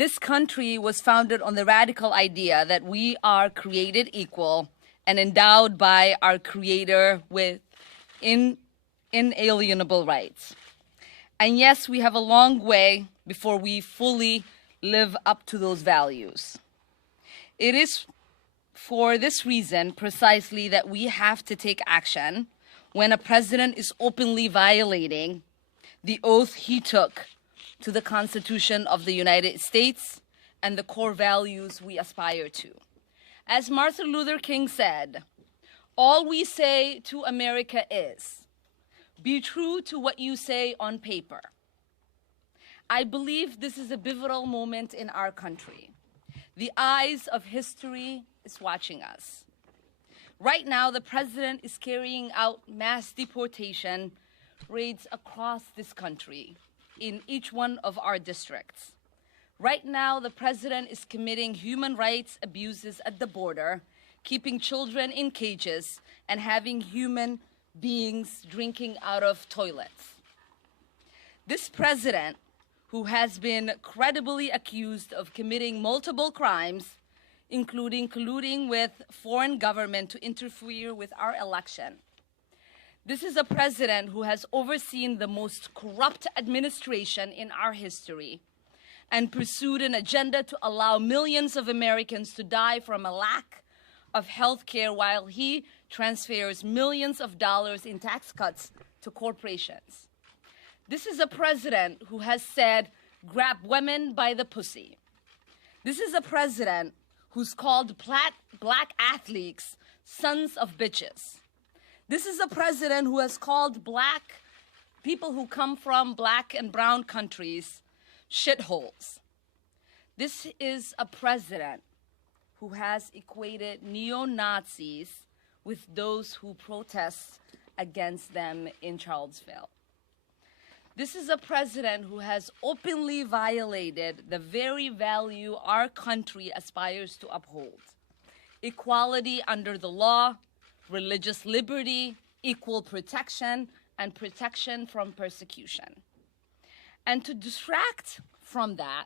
This country was founded on the radical idea that we are created equal and endowed by our Creator with inalienable rights. And yes, we have a long way before we fully live up to those values. It is for this reason precisely that we have to take action when a president is openly violating the oath he took to the Constitution of the United States and the core values we aspire to. As Martin Luther King said, all we say to America is, be true to what you say on paper. I believe this is a pivotal moment in our country. The eyes of history is watching us. Right now, the president is carrying out mass deportation raids across this country in each one of our districts. Right now, the president is committing human rights abuses at the border, keeping children in cages, and having human beings drinking out of toilets. This president, who has been credibly accused of committing multiple crimes, including colluding with foreign government to interfere with our election. This is a president who has overseen the most corrupt administration in our history and pursued an agenda to allow millions of Americans to die from a lack of health care while he transfers millions of dollars in tax cuts to corporations. This is a president who has said, grab women by the pussy. This is a president who's called black athletes sons of bitches. This is a president who has called black people who come from black and brown countries shitholes. This is a president who has equated neo-Nazis with those who protest against them in Charlottesville. This is a president who has openly violated the very value our country aspires to uphold: equality under the law, religious liberty, equal protection, and protection from persecution. And to distract from that,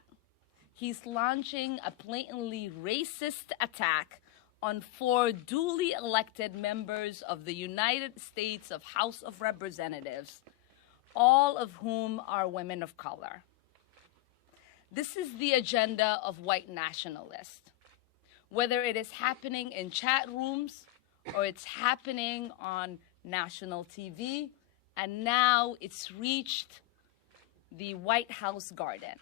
he's launching a blatantly racist attack on 4 duly elected members of the United States House of Representatives, all of whom are women of color. This is the agenda of white nationalists. Whether it is happening in chat rooms or it's happening on national TV, and now it's reached the White House garden.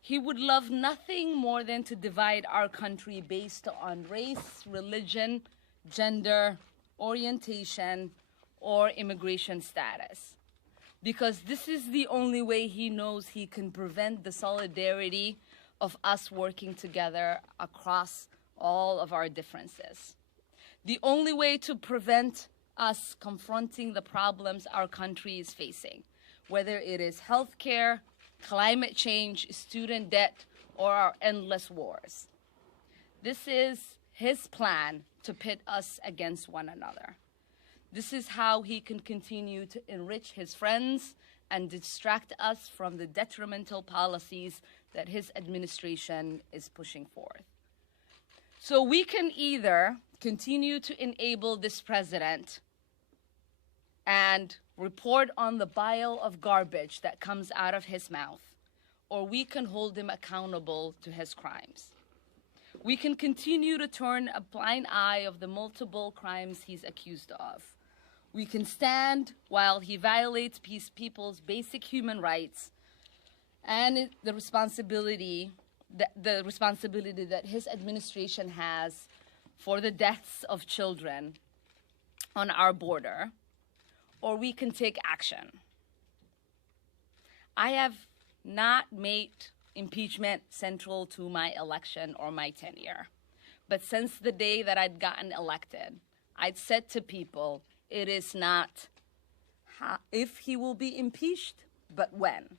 He would love nothing more than to divide our country based on race, religion, gender, orientation, or immigration status, because this is the only way he knows he can prevent the solidarity of us working together across all of our differences. The only way to prevent us confronting the problems our country is facing, whether it is healthcare, climate change, student debt, or our endless wars. This is his plan to pit us against one another. This is how he can continue to enrich his friends and distract us from the detrimental policies that his administration is pushing forth. So we can either continue to enable this president and report on the bile of garbage that comes out of his mouth, or we can hold him accountable to his crimes. We can continue to turn a blind eye of the multiple crimes he's accused of. We can stand while he violates people's basic human rights and the responsibility that his administration has for the deaths of children on our border, or we can take action. I have not made impeachment central to my election or my tenure, but since the day that I'd gotten elected, I'd said to people, it is not if he will be impeached, but when.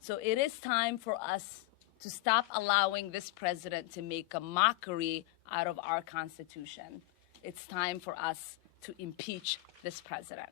So it is time for us to stop allowing this president to make a mockery out of our Constitution. It's time for us to impeach this president.